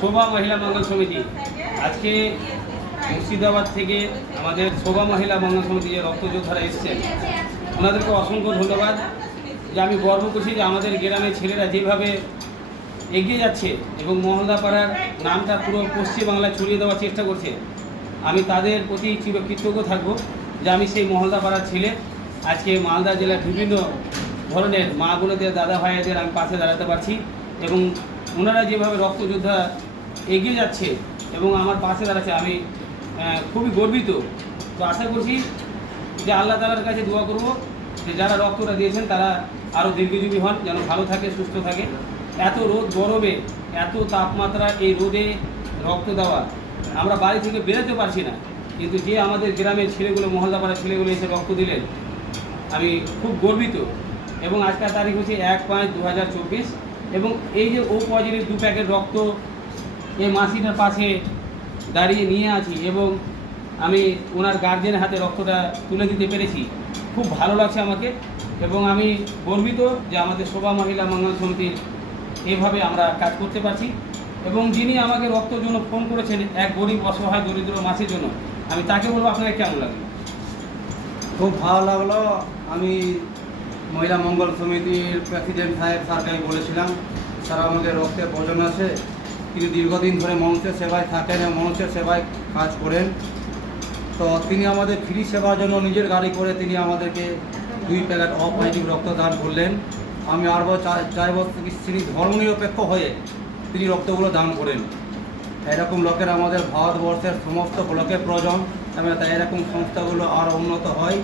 শোভা মহিলা মঙ্গল সমিতি আজকে মুর্শিদাবাদ থেকে আমাদের শোভা মহিলা মঙ্গল সমিতি যে রক্তযোদ্ধারা এসেছেন ওনাদেরকে অসংখ্য ধন্যবাদ। যে আমি গর্ব করছি যে আমাদের গ্রামের ছেলেরা যেভাবে এগিয়ে যাচ্ছে এবং মহলদাপাড়ার নামটা পুরো পশ্চিমবাংলায় ছড়িয়ে দেওয়ার চেষ্টা করছে, আমি তাদের প্রতি কৃতজ্ঞ থাকব যে আমি সেই মহলদাপাড়ার ছেলে। আজকে মালদা জেলার বিভিন্ন ধরনের মা বোনেদের দাদা ভাইদের আমি পাশে দাঁড়াতে পারছি এবং ওনারা যেভাবে রক্তযোদ্ধা এগিয়ে যাচ্ছে এবং আমার পাশে দাঁড়াচ্ছে, আমি খুবই গর্বিত। তো আশা করছি যে আল্লাহ তাআলার কাছে দোয়া করব যে যারা রক্তটা দিয়েছেন তারা আরও দীর্ঘজীবী হন, যেন ভালো থাকে, সুস্থ থাকে। এত রোদ গরমে, এত তাপমাত্রা, এই রোদে রক্ত দেওয়া, আমরা বাড়ি থেকে বেরোতে পারছি না, কিন্তু যে আমাদের গ্রামের ছেলেগুলো, মহল্লাপাড়ার ছেলেগুলো এসে রক্ত দিলেন, আমি খুব গর্বিত। এবং আজকের তারিখ হচ্ছে 1/5/2024 এবং এই যে ও পজিটিভ 2 প্যাকেট রক্ত এই মাসিটার পাশে দাঁড়িয়ে নিয়ে আছি এবং আমি ওনার গার্জেনের হাতে রক্তটা তুলে দিতে পেরেছি, খুব ভালো লাগছে আমাকে। এবং আমি গর্বিত যে আমাদের শোভা মহিলা মঙ্গল সমিতির এভাবে আমরা কাজ করতে পারছি। এবং যিনি আমাকে রক্তের জন্য ফোন করেছেন, এক গরিব অসহায় দরিদ্র মাসের জন্য, আমি তাকে বলবো আপনাকে কেমন লাগলো? খুব ভালো লাগলো। আমি মহিলা মঙ্গল সমিতির প্রেসিডেন্ট সাহেব স্যারকে আমি বলেছিলাম, স্যার আমাদের রক্তের প্রয়োজন আছে। তিনি দীর্ঘদিন ধরে মানুষের সেবায় থাকেন এবং মানুষের সেবায় কাজ করেন। তো তিনি আমাদের ফ্রি সেবার জন্য নিজের গাড়ি করে তিনি আমাদেরকে 2 প্যাকেট অ পজিটিভ রক্ত দান করলেন। আমি আরও চাইব তিনি ধর্মনিরপেক্ষ হয়ে তিনি রক্তগুলো দান করেন। এরকম লোকের আমাদের ভারতবর্ষের সমস্ত ব্লকে প্রয়োজন এবং তাই এরকম সংস্থাগুলো আরও উন্নত হয়।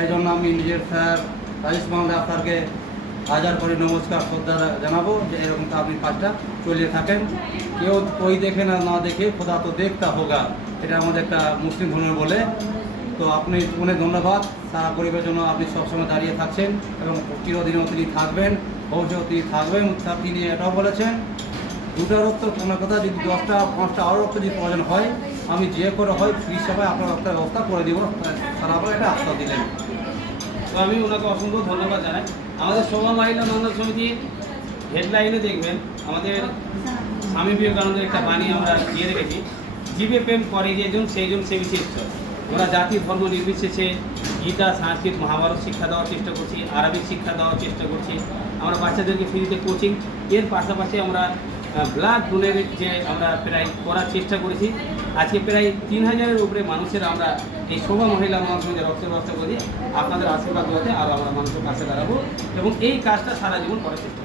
এই জন্য আমি নিজের স্যার রাজেশ মালদা স্যারকে হাজার করে নমস্কার শ্রদ্ধা জানাবো যে এরকম আপনি কাজটা চলিয়ে থাকেন। কেউ কই দেখে না দেখে খোদা তো দেখতা হোগা, এটা আমাদের একটা মুসলিম ধর্ম বলে। তো আপনি অনেক ধন্যবাদ। সারা পরিবারের জন্য আপনি সবসময় দাঁড়িয়ে থাকছেন এবং চিরদিনও তিনি থাকবেন, ভবিষ্যতে তিনি থাকবেন। তিনি এটাও বলেছেন 2টা রক্ত কোনো কথা যদি 10টা 5টা আরও রক্ত যদি প্রয়োজন হয়, আমি যে করে হয় ফ্রি সেবায় আপনার রক্তের ব্যবস্থা করে দিব। তারা আবার এটা আশ্বাস দিলেন। তো আমি ওনাকে অসংখ্য ধন্যবাদ জানাই। আমাদের শোভা মহিলা মঙ্গল সমিতির হেডলাইনে দেখবেন আমাদের স্বামী বিবেকানন্দের একটা বাণী আমরা দিয়ে রেখেছি, জীবে প্রেম করে যেজন সেইজন সে বিশেষ। আমরা জাতি ধর্ম নির্বিশেষে গীতা, সংস্কৃত, মহাভারত শিক্ষা দেওয়ার চেষ্টা করছি, আরবিক শিক্ষা দেওয়ার চেষ্টা করছি। আমরা বাচ্চাদেরকে ফ্রিতে কোচিং, এর পাশাপাশি আমরা ব্লাড ডোনেট যে আমরা প্রায় করার চেষ্টা করেছি। আজকে প্রায় 3000-এর উপরে মানুষের আমরা এই শোভা মহিলা মঙ্গল সমিতির রক্তের ব্যবস্থা করি। আপনাদের আশীর্বাদ দোয়াতে আরও আমরা মানুষের কাছে দাঁড়াবো এবং এই কাজটা সারা জীবন করার চেষ্টা